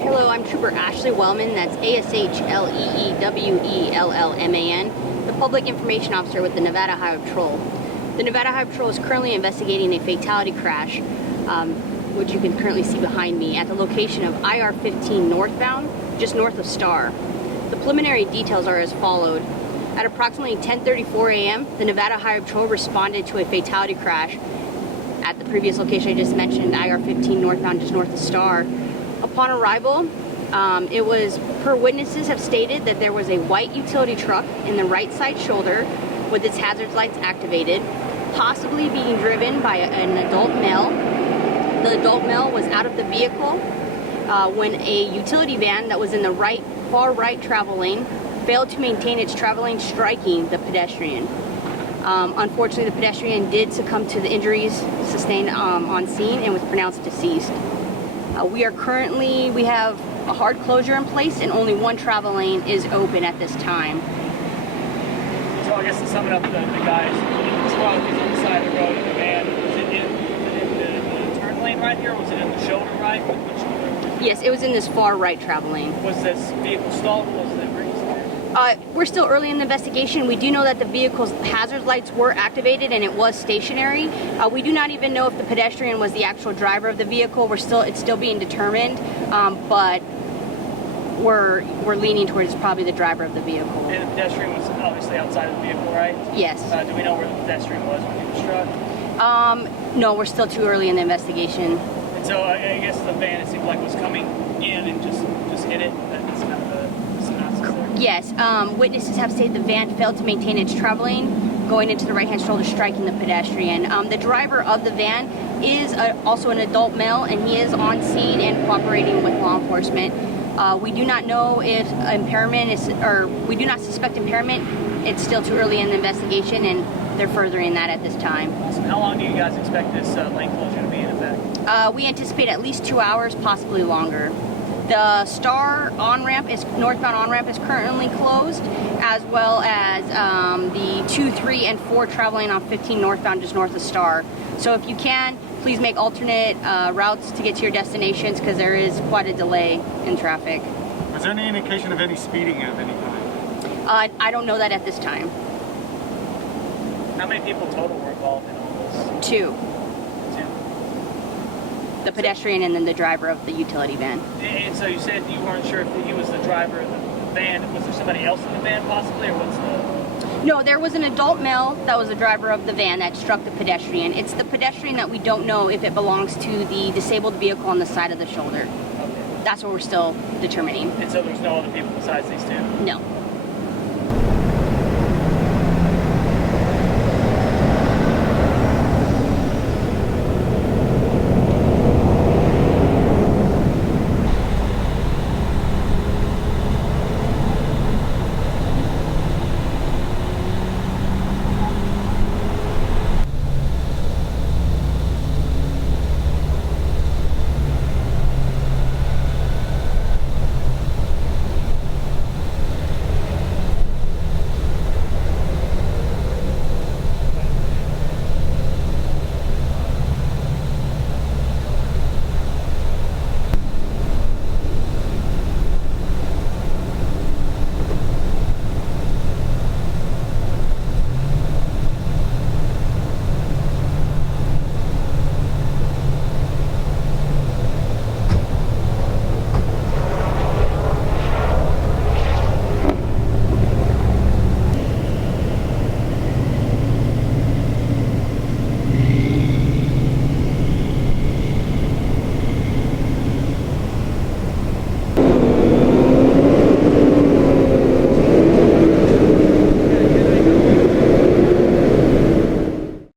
Hello, I'm Trooper Ashlee Wellman, that's ASHLEEWELLMAN, the Public Information Officer with the Nevada Highway Patrol. The Nevada Highway Patrol is currently investigating a fatality crash, which you can currently see behind me, at the location of IR-15 northbound, just north of Star. The preliminary details are as followed. At approximately 10:34 a.m., the Nevada Highway Patrol responded to a fatality crash at the previous location I just mentioned, IR-15 northbound, just north of Star. Upon arrival, it was, per witnesses have stated, that there was a white utility truck in the right side shoulder with its hazard lights activated, possibly being driven by an adult male. The adult male was out of the vehicle when a utility van that was in the far right travel lane failed to maintain its travel lane, striking the pedestrian. Unfortunately, the pedestrian did succumb to the injuries sustained on scene and was pronounced deceased. We have a hard closure in place, and only one travel lane is open at this time. So I guess to sum it up, the guys in the truck is on the side of the road, and the van, was it in the turn lane right here, or was it in the shoulder right? Which shoulder? Yes, it was in this far right travel lane. Was this vehicle stalled, or was it bringing? We're still early in the investigation. We do know that the vehicle's hazard lights were activated and it was stationary. We do not even know if the pedestrian was the actual driver of the vehicle. It's still being determined, but we're leaning towards probably the driver of the vehicle. And the pedestrian was obviously outside of the vehicle, right? Yes. Do we know where the pedestrian was when he was struck? No, we're still too early in the investigation. And so I guess the van, it seemed like, was coming in and just hit it. That's kind of the synopsis there. Yes, witnesses have stated the van failed to maintain its travel lane, going into the right-hand shoulder, striking the pedestrian. The driver of the van is also an adult male, and he is on scene and cooperating with law enforcement. We do not know if impairment is, or we do not suspect impairment. It's still too early in the investigation, and they're furthering that at this time. Awesome. How long do you guys expect this lane closure to be in effect? We anticipate at least 2 hours, possibly longer. The Star northbound on-ramp is currently closed, as well as the 2, 3, and 4 traveling on 15 northbound just north of Star. So if you can, please make alternate routes to get to your destinations, because there is quite a delay in traffic. Was there any indication of any speeding at any time? I don't know that at this time. How many people total were involved in all this? 2. The pedestrian and then the driver of the utility van. And so you said you weren't sure if he was the driver of the van. Was there somebody else in the van possibly, or what's the... No, there was an adult male that was the driver of the van that struck the pedestrian. It's the pedestrian that we don't know if it belongs to the disabled vehicle on the side of the shoulder. Okay. That's what we're still determining. And so there's no other people besides these two? No.